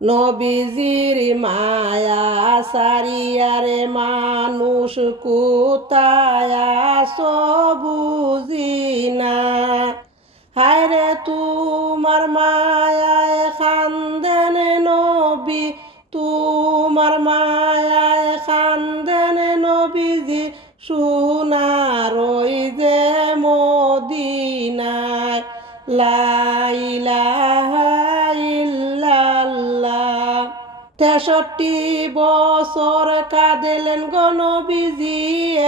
নবীজির মায়া সারিয়ারে মানুষ কোথায় আছো বুঝি না। হায়রে তোমার মায়ায় খান্দেন নবী, তোমার মায়ায় খান্দেন নবীজি সোনার ওই যে মদিনায়। লা ইলাহা ইল্লাল্লাহ। 63 বছর কাঁদেলেন গো নবীজি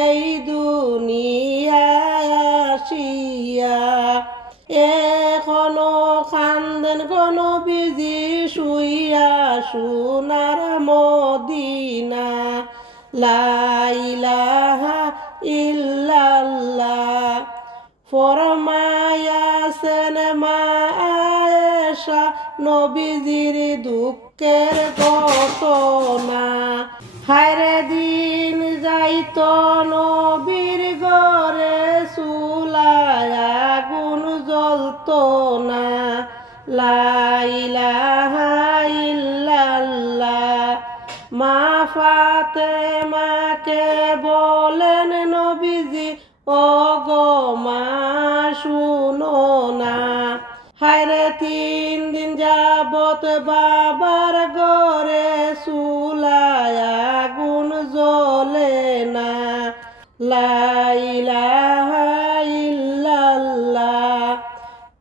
এই দুনিয়ায় আসিয়া। এখনো কান্দেন গো নবীজি শুইয়া সোনার মদিনা। লা ইলাহা ইল্লাল্লাহ। ফরমায়াছেন মা আয়েশা নবীজির দুঃখের ঘটনা। হায়রে দিন যাইত নবীর ঘরে চুলায় আগুন জ্বলত না। লা ইলাহা ইল্লাল্লাহ। মা ফাতেমাকে বলেন নবীজি ও গো মা শুনো না। হায়রে 3 দিন যাবত বাবার ঘরে চুলায় আগুন জ্বলে না। লা ইলাহা ইল্লাল্লাহ।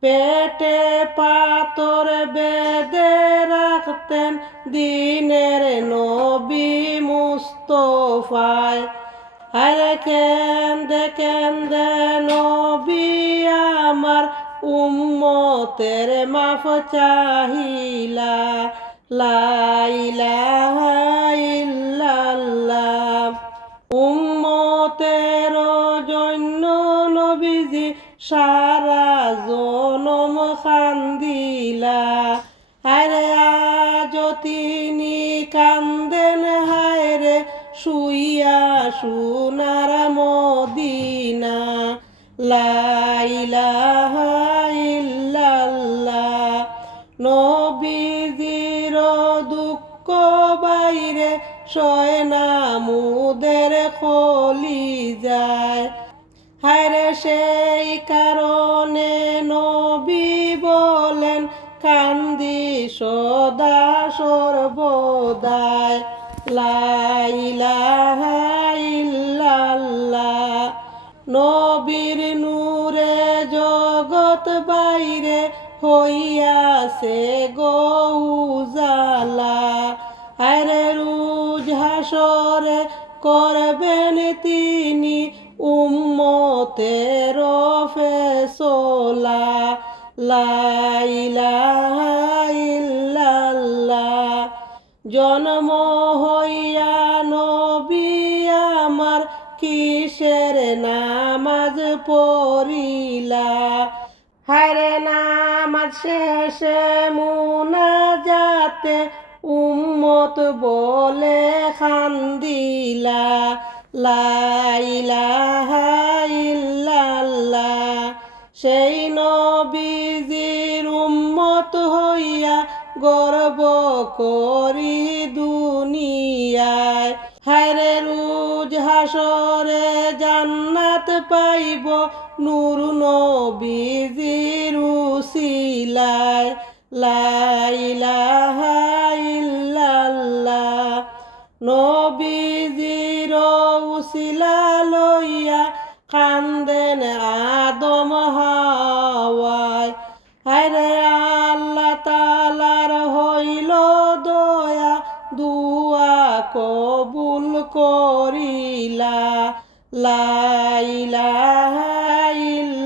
পেটে পাথর বেঁধে রাখতেন দিনের নবী মুস্তফায়। আরে কেন্দে কেন্দে নবী আমার উম্মতের মাফ চাহিলা। লা ইলাহা ইল্লাল্লাহ। উম্মতের জন্য নবীজি সারা জনম কান্দিলা। আরে আজ তিনি কান্দেন হায়রে শুইয়া সোনার মদিনা। লা ইলাহা ইল্লাল্লাহ। নবীজির দুঃখ বাইরে সয় না মুদের কলিজায়। হায়রে সেই কারণে নবী বলেন কান্দি সদা সর্বদাই। লা ইলাহা ইল্লাল্লাহ। নবীর নূরে জগৎ বাইরে হইয়াছে গো উজালা। আরে রোজ হাসরে করবেন তিনি উম্মতের ফেসলা। লা ইলাহা ইল্লাল্লাহ। জন্ম হইয়া নবী আমার কিসের নামাজ পড়িলা। হায়রে নামাজ শেষে মুনাজাতে উম্মত বলে কান্দিলা। লা ইলাহা ইল্লাল্লাহ। সেই নবীজির উম্মত হইয়া গর্ব করি দুনিয়ায়। হায়রে রোজ হাসরে জান্নাত পাইব নূর নবীজির উসিলায়। লা ইলাহা ইল্লাল্লাহ। নবীজির উসিলা লইয়া কান্দেন আদম হাওয়ায়। হায়রে আল্লাহ তাআলার হইল দয়া দুয়া কবুল করিলা। লা ইলাহা ইল্লাল্লাহ।